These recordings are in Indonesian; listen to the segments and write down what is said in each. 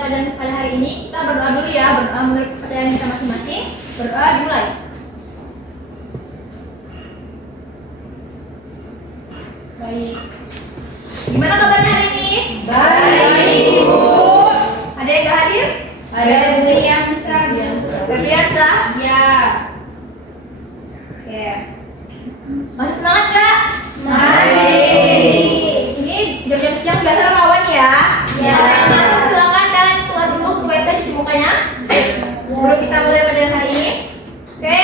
mulai pada hari ini, kita berdoa dulu ya, berdoa menurut kepercayaan kita masing-masing. Berdoa dimulai. Baik. Gimana kabarnya hari ini? Baik, Ibu. Ada yang gak hadir? Ada Febrian, Ustaz. Febriansa? Ya. Oke. Masih semangat gak? Masih. Ini jam-jam siang biasa rawan ya? Ya. Silakan kalian keluar dulu ke WC cuci mukanya. Sebelum kita mulai pada hari ini. Oke,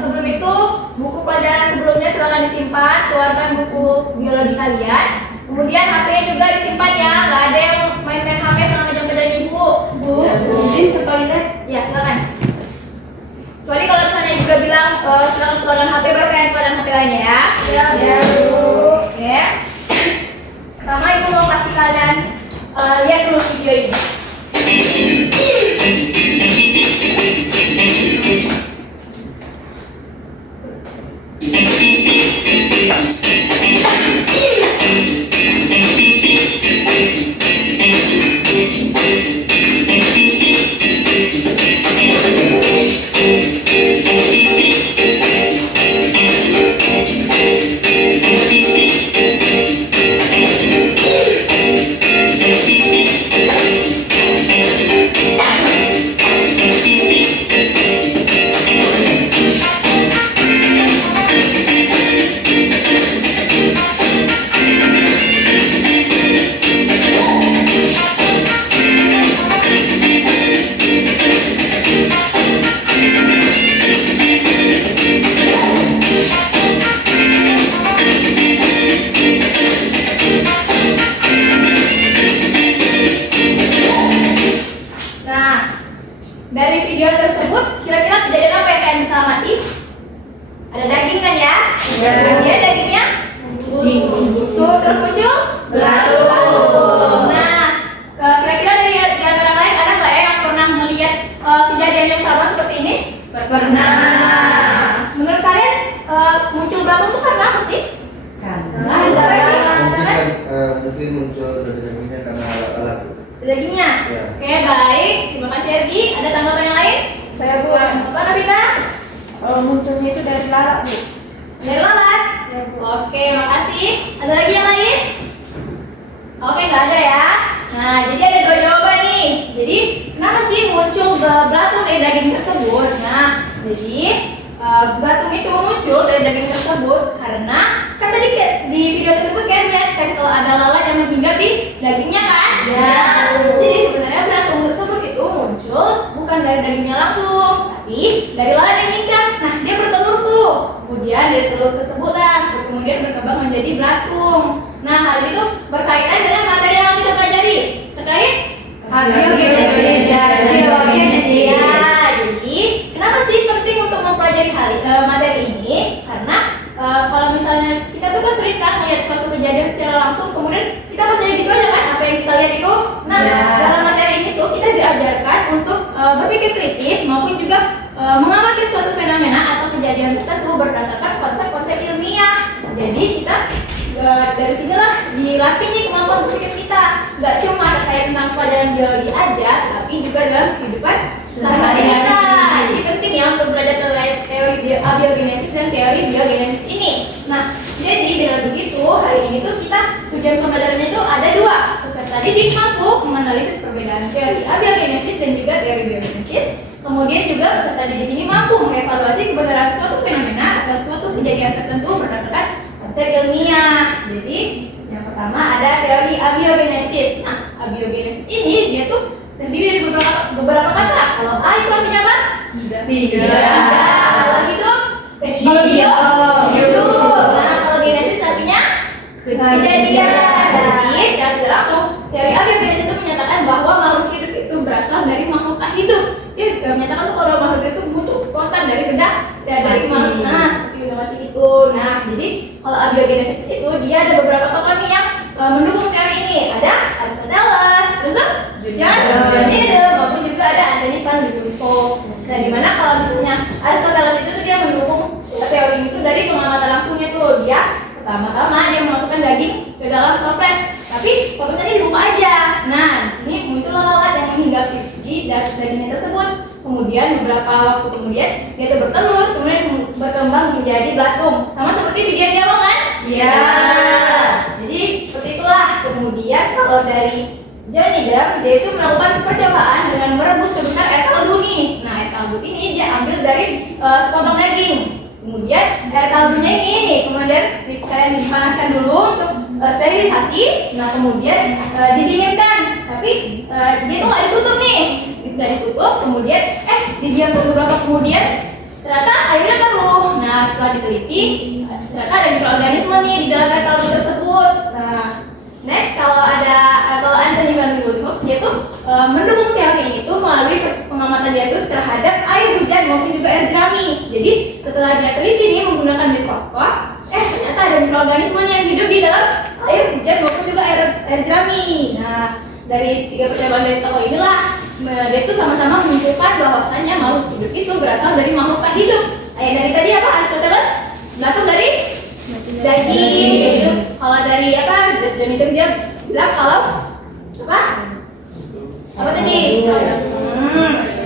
sebelum itu buku pelajaran sebelumnya silakan disimpan, keluarkan buku biologi kalian. Kemudian HP-nya juga disimpan ya, nggak ada yang main-main HP selama jam pelajaran ibu. Izin ke toilet. Ya silakan. Kecuali kalau misalnya juga bilang silakan keluarkan HP baru kalian keluarkan HP lainnya ya. Ya, Bu. Oke. Pertama ibu mau kasih kalian lihat dulu video ini. Dari video tersebut, kira-kira kejadian apa yang kalian bisa amati? Ada daging kan ya? Ya. Kemudian dagingnya busuk, terus muncul Belatung. Nah, kira-kira dari antara lain ada nggak ya yang pernah melihat kejadian yang sama seperti ini? Pernah. Menurut kalian muncul belatung itu karena apa sih? Mungkin muncul dari dagingnya karena alat-alat. Dagingnya? Ya. Oke, baik. Terima kasih Ergi. Ada tanggapan yang lain? Saya, Bu. Apa Nabita? Munculnya itu dari lalat, Bu. Dari lalat? Ya, Bu. Oke, makasih. Ada lagi yang lain? Oke, nggak ada ya. Nah, jadi ada dua jawaban nih. Jadi, kenapa sih muncul belatung dari daging tersebut? Nah, jadi belatung itu muncul dari daging tersebut karena kan tadi di video tersebut kalian lihat kan kalau ada lalat yang menghinggap di dagingnya kan? Ya. Jadi sebenarnya belatung tersebut itu muncul bukan dari dagingnya langsung, tapi dari lalat yang hinggap. Nah, dia bertelur tuh. Kemudian dari telur tersebut kemudian berkembang menjadi belatung. Nah, hal itu berkaitan dengan materi yang kita pelajari terkait abiogenesis. Ya, jadi kenapa sih penting untuk mempelajari materi ini? Karena kalau misalnya kita tuh kan sering kan melihat suatu kejadian secara langsung, kemudian kita percaya gitu aja kan apa yang kita lihat itu. Nah, dalam materi ini tuh kita diajarkan untuk berpikir kritis maupun juga mengamati suatu fenomena atau kejadian tertentu berdasarkan konsep-konsep ilmiah. Jadi kita dari sinilah dilatih nih kemampuan berpikir kita. Nggak cuma terkait tentang pelajaran biologi aja, tapi juga dalam kehidupan sehari-hari kita. Jadi penting ya untuk belajar terkait teori abiogenesis dan teori biogenesis ini. Nah, jadi dengan begitu hari ini tuh kita tujuan pembelajarannya itu ada dua. Peserta didik mampu menganalisis perbedaan teori abiogenesis dan juga teori biogenesis. Kemudian juga peserta didik ini mampu mengevaluasi kebenaran suatu fenomena atau suatu kejadian tertentu berdasarkan konsep ilmiah. Jadi yang pertama ada teori abiogenesis. Nah, abiogenesis ini dia tuh terdiri dari beberapa kata. Kalau A itu artinya apa? Tiga. Kalau hidup, hidup. Nah, kalau genesis artinya kejadian. Jadi secara tidak langsung teori abiogenesis itu menyatakan bahwa makhluk hidup itu berasal dari makhluk tak hidup. Dia juga menyatakan tuh kalau makhluk itu muncul spontan dari benda dari makhluk. Nah, seperti benda mati itu. Nah, jadi kalau abiogenesis itu dia ada beberapa tokoh nih yang mendukung teori ini. Ada Aristoteles, terus John Needle, maupun juga ada Anthony van Leeuwenhoek. Nah, dimana kalau misalnya Aristoteles itu tuh dia mendukung teori itu dari pengamatan langsungnya tuh. Dia pertama-tama dia memasukkan daging ke dalam toples, tapi toplesnya dibuka aja. Nah, di sini muncul lalat yang menjadi belatung. Sama seperti video yang di awal kan? Iya. Nah, jadi seperti itulah. Kemudian kalau dari John Idam, dia itu melakukan percobaan dengan merebus sebentar air kaldu nih. Nah, air kaldu ini dia ambil dari sepotong daging. Kemudian air kaldunya ini nih, kemudian kalian dipanaskan dulu untuk sterilisasi. Nah, kemudian didinginkan. Tapi dia tuh nggak ditutup nih, nggak ditutup. Kemudian didiam beberapa kemudian ternyata airnya keruh. Nah, setelah diteliti, ternyata ada mikroorganisme nih di dalam air kaldu tersebut. Nah, next kalau Anthony van Leeuwenhoek, dia tuh mendukung teori ini tuh melalui pengamatan dia tuh terhadap air hujan maupun juga air jerami. Jadi setelah dia teliti nih menggunakan mikroskop, ternyata ada mikroorganisme yang hidup di dalam air hujan maupun juga air jerami. Nah, dari 3 percobaan dari tokoh inilah dia tuh sama-sama menunjukkan bahwasannya makhluk hidup itu berasal dari makhluk tak hidup. Dari tadi apa Aristoteles berasal dari daging. Itu kalau dari John Idam dia bilang kalau apa tadi?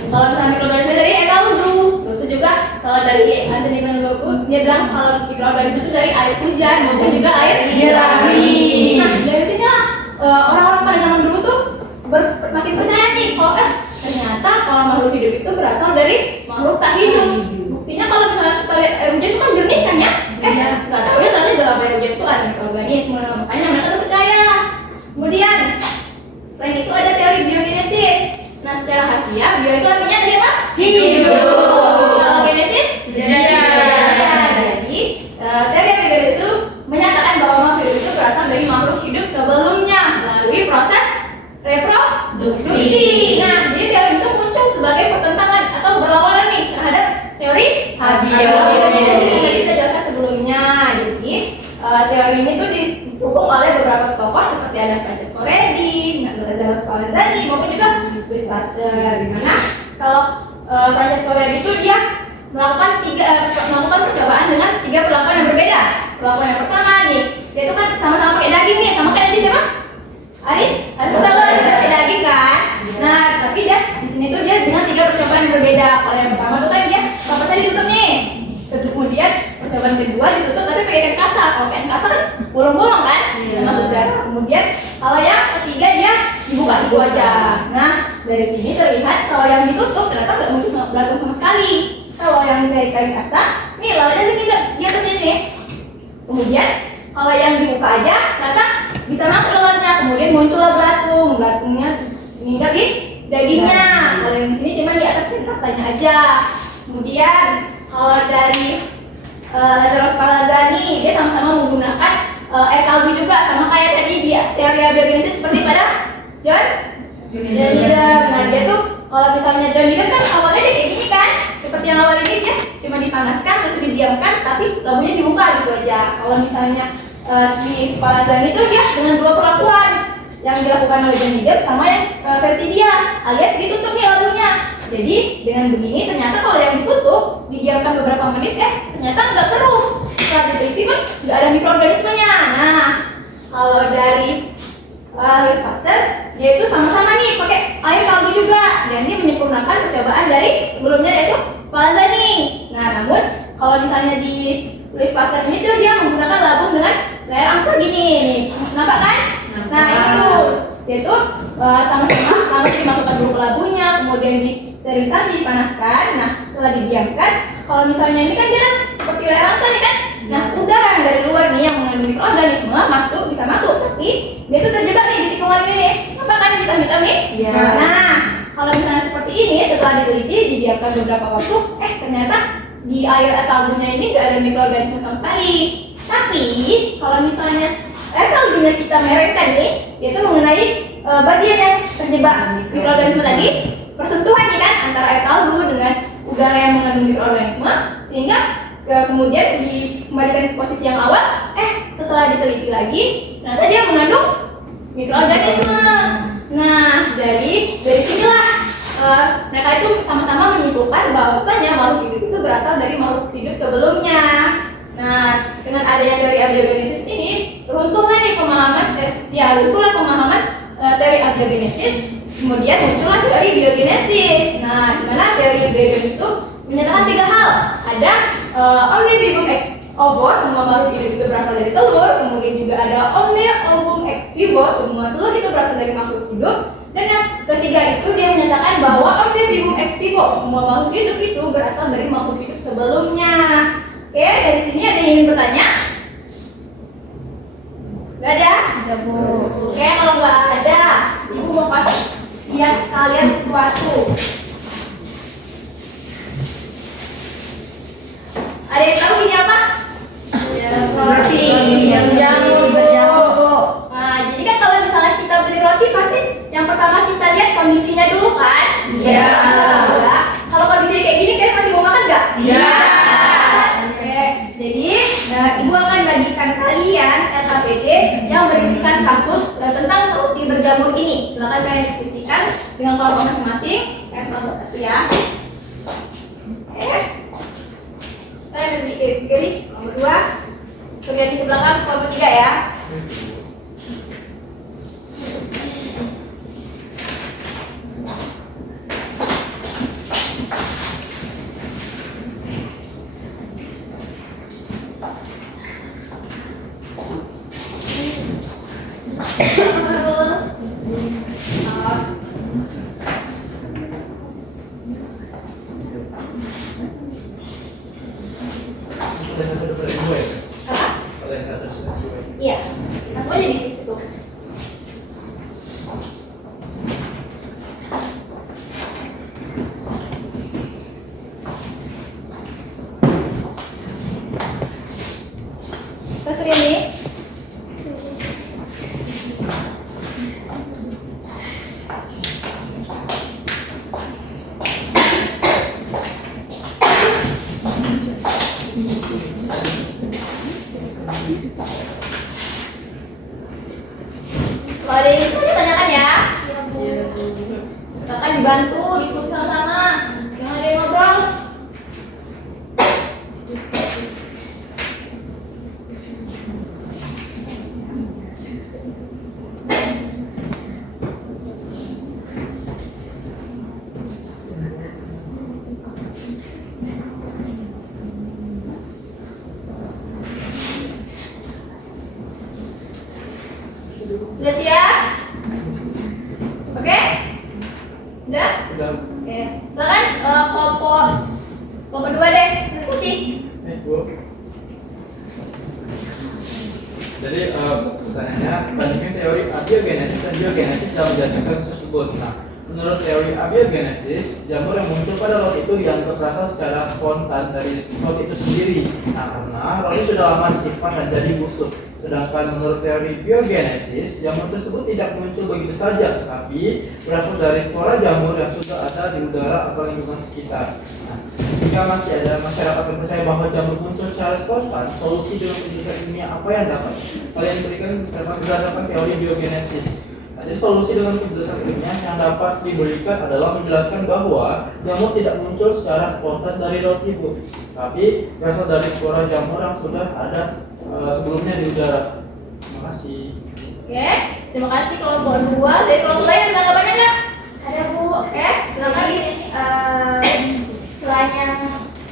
Kalau misalnya mikroorganisme dari air kaldu. Terus juga kalau dari Anthony van Leeuwenhoek dia bilang kalau mikroorganisme itu dari air hujan maupun juga air jerami. Nah, dari sini lah orang-orang pada zaman dulu tuh makin percaya nih kalau ternyata kalau makhluk hidup itu berasal dari makhluk tak hidup. Buktinya kalau misalnya kita lihat air hujan itu kan jernih kan ya? Nggak tahu ya ternyata dalam air hujan itu ada mikroorganisme, makanya mereka tuh percaya. Kemudian selain itu ada teori biogenesis. Nah, secara harfiah bio itu artinya tadi apa? Hidup. Kalau genesis? Jadi teori biogenesis itu menyatakan bahwa makhluk hidup itu berasal dari makhluk hidup sebelumnya melalui proses reproduksi. Nah, jadi teori itu muncul sebagai pertentangan atau berlawanan nih terhadap teori biogenesis yang kita jelaskan sebelumnya. Jadi teori ini tuh didukung oleh beberapa tokoh seperti ada Francesco Redi, Lazarus Spallanzani maupun juga Louis Pasteur. Di mana kalau Francesco Redi itu dia melakukan percobaan dengan 3 perlakuan yang berbeda. Perlakuan yang pertama nih, dia itu kan sama-sama pakai daging nih, sama kayak tadi siapa? Aristoteles pakai daging kan. Nah, tapi dia di sini tuh dia dengan 3 percobaan yang berbeda. Kalau yang pertama tuh kan dia kapasnya ditutup nih. Kemudian percobaan kedua ditutup tapi pakai kain kasa. Kalau kain kasa kan bolong-bolong kan, masuk darah. Kemudian kalau yang ketiga dia dibuka dulu aja. Nah, dari sini terlihat kalau yang ditutup ternyata nggak muncul belatung sama sekali. Kalau yang dari kain kasa, nih lalanya di atas ini. Kemudian kalau yang dibuka aja ternyata bisa masuk lalatnya. Kemudian muncullah belatung. Belatungnya meninggal di dagingnya. Kalau yang di sini cuma di atas kain kasanya aja. Kemudian kalau dari Lazarus Spallanzani, dia sama-sama menggunakan air kaldu juga, sama kayak tadi dia teori biogenesis seperti pada John Idam. Nah, dia tuh kalau misalnya John Idam kan awalnya dia kayak gini kan, seperti yang awal ini dia cuma dipanaskan terus didiamkan, tapi labunya dibuka gitu aja. Kalau misalnya si Spallanzani itu dia dengan 2 perlakuan yang dilakukan oleh John Idam sama yang versi dia, alias ditutup nih labunya. Jadi dengan begini ternyata kalau yang ditutup didiamkan beberapa menit ternyata nggak keruh. Setelah diteliti pun nggak ada mikroorganismenya. Nah, kalau dari Louis Pasteur dia itu sama-sama nih pakai air kaldu juga dan dia menyempurnakan percobaan dari sebelumnya yaitu Spallanzani. Nah, namun kalau misalnya di Louis Pasteur ini tuh dia menggunakan labung dengan layar angsa gini nih. Nampak kan? Nah, itu dia tuh sama-sama harus dimasukkan dulu ke labunya, kemudian disterilisasi, dipanaskan. Nah, setelah didiamkan, kalau misalnya ini kan dia kan seperti layar angsa nih kan. Nah, udara yang dari luar nih yang mengandung mikroorganisme bisa masuk, tapi dia tuh terjebak nih di tikungan ini. Apa kan hitam-hitam nih? Iya. Nah, kalau misalnya seperti ini setelah diteliti, didiamkan beberapa waktu, ternyata di air kaldunya ini nggak ada mikroorganisme sama sekali. Tapi kalau misalnya air kaldunya kita merahkan nih, dia tuh mengenai bagian yang terjebak mikroorganisme tadi, persentuhan nih kan antara air kaldu dengan udara yang mengandung mikroorganisme, sehingga kemudian dikembalikan ke posisi yang awal. Setelah diteliti lagi, ternyata dia mengandung mikroorganisme. Nah, dari sinilah mereka itu sama-sama menyimpulkan bahwasanya makhluk hidup itu berasal dari makhluk hidup sebelumnya. Nah, dengan adanya teori abiogenesis ini, runtuhlah nih pemahaman teori abiogenesis, kemudian muncullah teori biogenesis. Nah, di mana teori biogenesis itu menyatakan 3 hal. Ada Omnivivum ex ovo, semua makhluk hidup itu berasal dari telur. Kemudian juga ada Omniovum ex vivo, semua telur itu berasal dari makhluk hidup. Dan yang ketiga itu dia menyatakan bahwa Omnivivum ex vivo, semua makhluk hidup itu berasal dari makhluk hidup sebelumnya. Oke, dari sini ada yang ingin bertanya? Gak ada? Oke, kalau nggak ada, ibu mau kasih lihat kalian sesuatu. Ada yang tahu ini apa? Roti. Jamur. Nah, jadi kan kalau misalnya kita beli roti pasti yang pertama kita lihat kondisinya dulu kan? Iya. Ya. Kalau kondisi kayak gini kalian masih mau makan nggak? Iya. Oke. Jadi, ibu akan bagikan kalian LKPD yang berisikan kasus tentang roti berjamur ini. Silakan kalian diskusikan dengan kelompok masing-masing. Kelompok satu ya. Oke. Kalian ada di kiri, kelompok dua. Kemudian di belakang kelompok tiga ya. Iya, langsung aja di situ. Terus ini. Kalau ada yang itu tanyakan ya. Silakan dibantu diskusi sama-sama. Jangan ada yang ngobrol. Sudah siap? Oke? Udah? Udah. Oke. Silakan kelompok dua deh. Diskusi. Jadi pertanyaannya bandingkan teori abiogenesis dan biogenesis dalam menjelaskan kasus tersebut. Nah, menurut teori abiogenesis, jamur yang muncul pada roti itu dianggap berasal secara spontan dari roti itu sendiri. Nah, karena roti sudah lama disimpan dan jadi busuk. Sedangkan menurut teori biogenesis, jamur tersebut tidak muncul begitu saja, tapi berasal dari spora jamur yang sudah ada di udara atau lingkungan sekitar. Nah, jika masih ada masyarakat yang percaya bahwa jamur muncul secara spontan, solusi dengan penjelasan ilmiah apa yang dapat kalian berikan berdasarkan teori biogenesis? Nah, jadi solusi dengan penjelasan ilmiah yang dapat diberikan adalah menjelaskan bahwa jamur tidak muncul secara spontan dari roti bu, tapi berasal dari spora jamur yang sudah ada sebelumnya di udara. Terima kasih. Oke. Terima kasih kelompok dua. Dari kelompok lain ada tanggapannya nggak? Ada Bu. Oke. Silakan.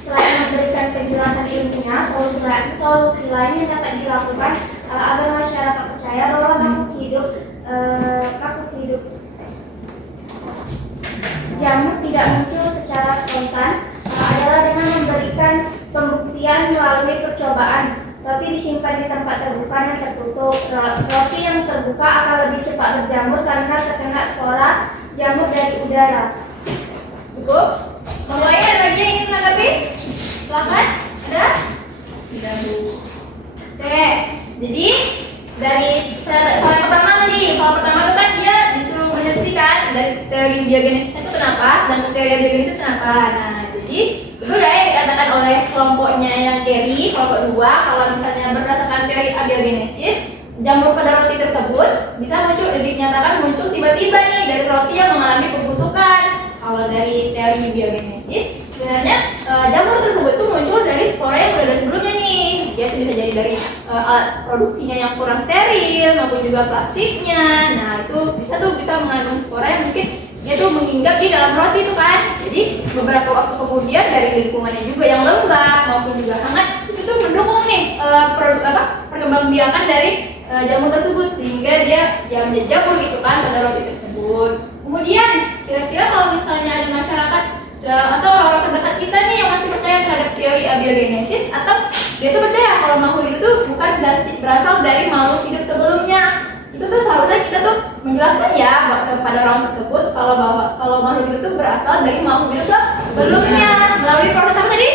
Selain memberikan penjelasan ilmiah, solusi lain yang dapat dilakukan agar masyarakat percaya bahwa makhluk hidup jamur tidak muncul secara spontan adalah dengan memberikan pembuktian melalui percobaan, tapi disimpan di tempat terbuka dan tertutup. Roti yang terbuka akan lebih cepat berjamur karena terkena spora jamur dari udara. Cukup. Kelompok lain ada lagi yang ingin menanggapi? Silakan. Ada? Tidak Bu. Oke. Jadi dari soal pertama tadi, soal pertama itu kan dia disuruh mendefinisikan dari teori biogenesis itu kenapa dan teori biogenesis itu kenapa. Nah, jadi itu udah yang dikatakan oleh kelompoknya yang Kerry, kelompok dua, kalau misalnya berdasarkan teori abiogenesis, jamur pada roti tersebut bisa muncul, dinyatakan muncul tiba-tiba nih dari roti yang mengalami pembusukan. Kalau dari teori biogenesis, sebenarnya jamur tersebut itu muncul dari spora yang udah ada sebelumnya nih. Dia itu bisa jadi dari alat produksinya yang kurang steril maupun juga plastiknya. Nah, itu bisa mengandung spora yang mungkin dia tuh menginggap di dalam roti itu kan. Jadi Jadi beberapa waktu kemudian dari lingkungannya juga yang lembab maupun juga hangat itu tuh mendukung nih perkembangbiakan dari jamur tersebut sehingga dia ya menjadi jamur gitu kan pada roti tersebut. Kemudian kira-kira kalau misalnya ada masyarakat atau orang-orang terdekat kita nih yang masih percaya terhadap teori abiogenesis atau dia tuh percaya kalau makhluk hidup tuh bukan berasal dari makhluk hidup sebelumnya, itu tuh seharusnya kita tuh menjelaskan ya kepada orang tersebut kalau makhluk hidup tuh berasal dari makhluk hidup sebelumnya melalui proses apa tadi?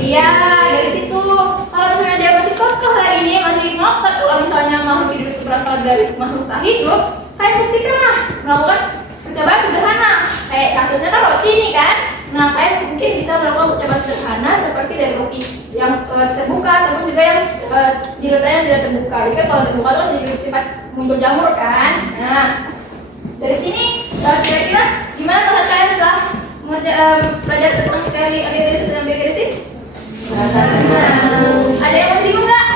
Iya, dari situ. Kalau misalnya dia masih kokoh lagi nih, masih ngotot kalau misalnya makhluk hidup itu berasal dari makhluk tak hidup, kayak buktikan lah melakukan percobaan sederhana. Kayak kasusnya kan roti nih kan. Nah, kalian mungkin bisa melakukan percobaan sederhana seperti dari roti yang terbuka ataupun juga yang jerutannya tidak terbuka. Jadi kan kalau terbuka tuh jadi cepat muncul jamur kan. Nah, dari sini kira-kira gimana kalau kalian setelah belajar tentang teori abiogenesis dan biogenesis? Ada yang mau bingung nggak?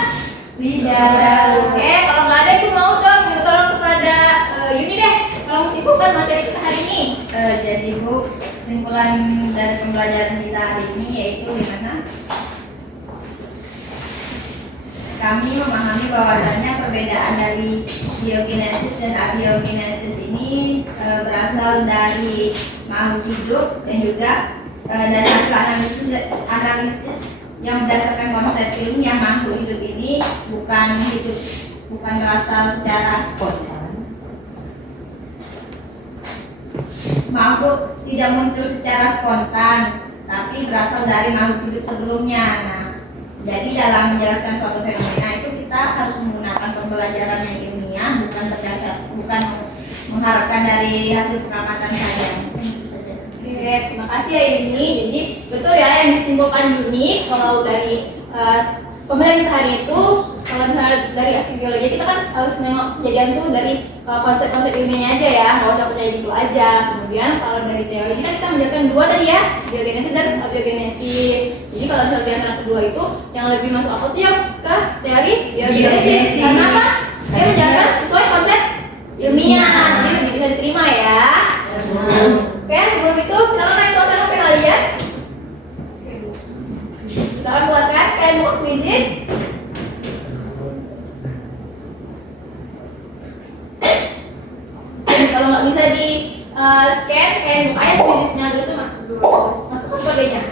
Tidak. Oke, kalau nggak ada, aku mau dong minta tolong kepada Yuni deh. Kalau mau sibukkan materi kita hari ini. Jadi Bu, kesimpulan dari pembelajaran kita hari ini yaitu dimana kami memahami bahwasannya perbedaan dari biogenesis dan abiogenesis ini berasal dari makhluk hidup dan juga dari hasil analisis yang berdasarkan konsep ilmiah makhluk hidup ini bukan berasal secara spontan. Makhluk tidak muncul secara spontan, tapi berasal dari makhluk hidup sebelumnya. Nah, jadi dalam menjelaskan suatu fenomena itu kita harus menggunakan pembelajaran yang ilmiah, bukan mengharapkan dari hasil pengamatan saja. Oke, terima kasih ya Yuni. Jadi betul ya yang disimpulkan Yuni kalau dari pembelajaran kita hari itu, kalau misalnya dari aspek biologi kita kan harus nengok kejadian tuh dari konsep-konsep ilmiahnya aja ya, nggak usah percaya gitu aja. Kemudian kalau dari teori ini kan kita menjelaskan dua tadi ya, biogenesis dan abiogenesis. Jadi kalau misalnya di antara kedua itu yang lebih masuk akal tuh yang ke teori biogenesis. Karena apa? Dia menjelaskan sesuai konsep ilmiah, jadi lebih bisa diterima ya. Oke, sebelum itu silakan naik token HP kalian. Silakan buatkan, kalian buka quizit. Kalau nggak bisa di scan, kalian buka aja quizitnya terus itu masukkan kodenya.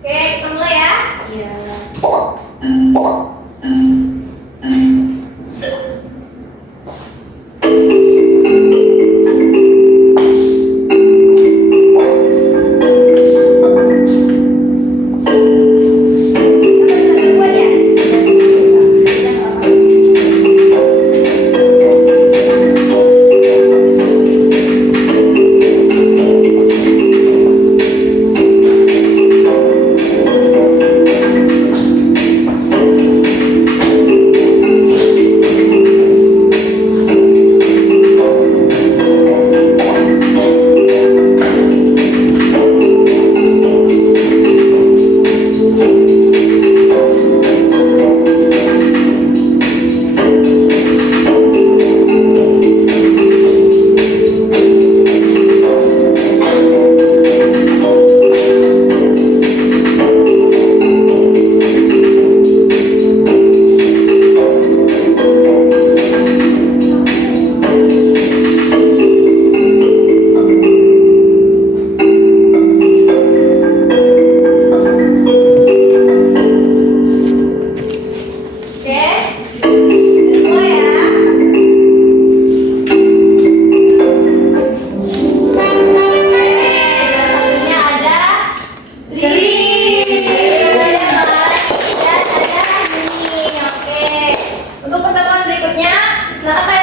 Oke, kita mulai ya. Iya. Duluan ya. Oke, semua ya. Satunya ada Sri. Dan ada Yuni. Oke. Untuk pertemuan berikutnya, silakan